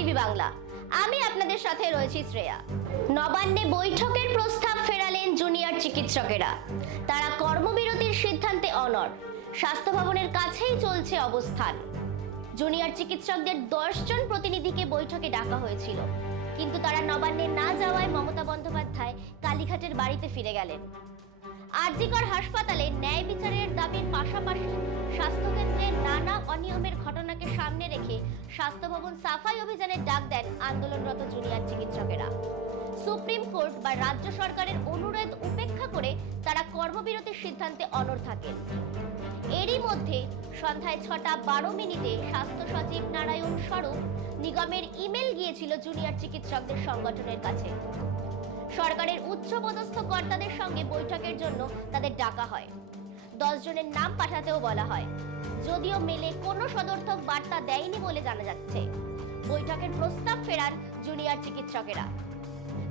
TV Bangla. আমি আপনাদের সাথে রয়েছি শ্রেয়া। নবান্নে বৈঠকের প্রস্তাব ফেরালেন জুনিয়র চিকিৎসকেরা। তারা কর্মবিরতির সিদ্ধান্তে অনড়। স্বাস্থ্য ভবনের কাছেই চলছে অবস্থান। জুনিয়র চিকিৎসকদের জন প্রতিনিধিকে বৈঠকে ডাকা হয়েছিল। কিন্তু তারা নবান্নে না যাওয়ায় মমতা বন্দ্যোপাধ্যায় কালীঘাটের বাড়িতে ফিরে গেলেন। আরজিকর হাসপাতালে ন্যায় বিচারের দাবির পাশাপাশি স্বাস্থ্যকেন্দ্রে নানা অনিয়মের ঘটনাকে সামনে রেখে স্বাস্থ্য ভবন সাফাই অভিযানের ডাক দেন আন্দোলনরত জুনিয়র চিকিৎসকেরা। সুপ্রিম কোর্ট বা রাজ্য সরকারের অনুরোধ উপেক্ষা করে তারা কর্মবিরতির সিদ্ধান্তে অনড় থাকেন। এরই মধ্যে সন্ধ্যায় ছটা বারো মিনিটে স্বাস্থ্য সচিব নারায়ণ স্বরূপ নিগমের ইমেল গিয়েছিল জুনিয়র চিকিৎসকদের সংগঠনের কাছে। সরকারের উচ্চপদস্থ কর্তাদের সঙ্গে বৈঠকের জন্য তাদের ডাকা হয়। জনের নাম পাঠাতেও বলা হয়। যদিও মেলে কোনো সদর্থক বার্তা দেয়নি বলে জানা যাচ্ছে। বৈঠকের প্রস্তাব ফেরান জুনিয়র চিকিৎসকেরা।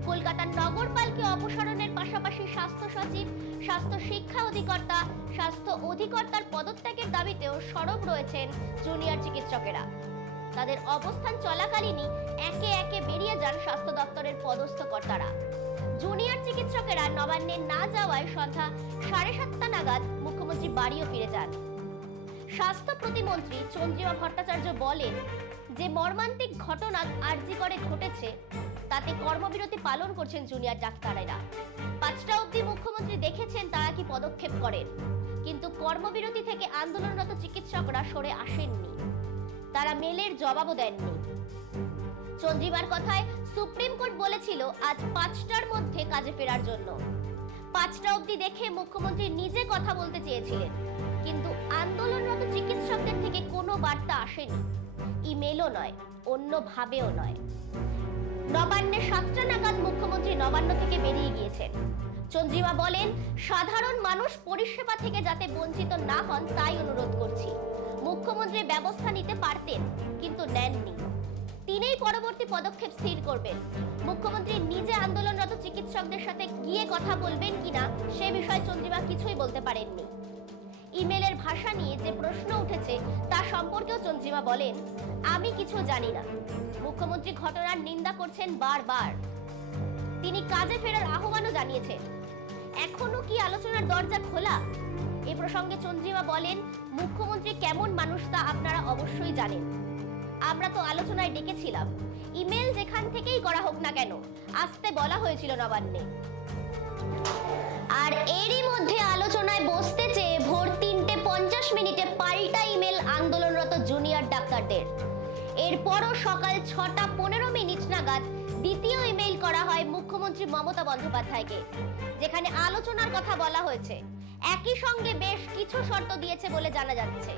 কলকাতার নগরপালকে অপসারণের পাশাপাশি স্বাস্থ্য সচিব, স্বাস্থ্য শিক্ষা অধিকর্তা, স্বাস্থ্য অধিকর্তার পদত্যাগের দাবিতেও সরব রয়েছেন জুনিয়র চিকিৎসকেরা। তাদের অবস্থান চলাকালীনই একে একে বেরিয়ে যান স্বাস্থ্য দপ্তরের পদস্থ কর্তারা। জুনিয়র চিকিৎসকেরা নবান্নে না যাওয়ায় সন্ধ্যা সাড়ে সাতটা নাগাদ বাড়িও ফিরে যান। স্বাস্থ্য প্রতিমন্ত্রী চন্দ্রিমা ভট্টাচার্য বলেন, যে মর্মান্তিক ঘটনা আরজি করে ঘটেছে, তাতে কর্মবিরতি পালন করছেন জুনিয়র ডাক্তারেরা। পাঁচটা অবধি মুখ্যমন্ত্রী দেখেছেন, তারা কি পদক্ষেপ করেন? কিন্তু কর্মবিরতি থেকে আন্দোলনরত চিকিৎসকরা সরে আসেননি। তারা মেলের জবাবও দেননি। চন্দ্রিমার কথায় সুপ্রিম কোর্ট বলেছিল, আজ পাঁচটার মধ্যে কাজে ফেরার জন্য। পাঁচটা অবধি দেখে মুখ্যমন্ত্রী নিজে কথা বলতে চেয়েছিলেন। কিন্তু আন্দোলনরত চিকিৎসকদের থেকে কোনো বার্তা আসেনি। ইমেলও নয় অন্যভাবেও নয়। নবান্নে সাতটা নাগাদ মুখ্যমন্ত্রী নবান্ন থেকে বেরিয়ে গিয়েছেন। চন্দ্রিমা বলেন, সাধারণ মানুষ পরিষেবা থেকে যাতে বঞ্চিত না হন, তাই অনুরোধ করছি। মুখ্যমন্ত্রী ব্যবস্থা নিতে পারতেন, কিন্তু নেননি। তিনিই পরবর্তী পদক্ষেপ স্থির করবেন। মুখ্যমন্ত্রী নিজে আন্দোলনরত চিকিৎসকদের সাথে গিয়ে কথা বলবেন কিনা, সে বিষয়ে চন্দ্রিমা কিছুই বলতে পারেননি। ইমেলের ভাষা নিয়ে যে প্রশ্ন উঠেছে, তা সম্পর্কেও চন্দ্রিমা বলেন, আমি কিছু জানি না। মুখ্যমন্ত্রী ঘটনার নিন্দা করছেন বারবার। তিনি কাজে ফেরার আহ্বানও জানিয়েছেন। এখনও কি আলোচনার দরজা খোলা? এ প্রসঙ্গে চন্দ্রিমা বলেন, মুখ্যমন্ত্রী কেমন মানুষ তা আপনারা অবশ্যই জানেন। আমরা তো আলোচনায় ডেকেছিলাম। ইমেল যেখান থেকেই করা হোক না কেন, আসতে বলা হয়েছিল নবান্নে। আর এরই মধ্যে আলোচনায় বসতে চেয়ে ভোর তিনটে পঞ্চাশ মিনিটে পাল্টা ইমেল আন্দোলনরত জুনিয়র ডাক্তারদের। এরপরও সকাল ছটা পনেরো মিনিট নাগাদ দ্বিতীয় ইমেল করা হয় মুখ্যমন্ত্রী মমতা বন্দ্যোপাধ্যায়কে, যেখানে আলোচনার কথা বলা হয়েছে। একই সঙ্গে বেশ কিছু শর্ত দিয়েছে বলে জানা যাচ্ছে।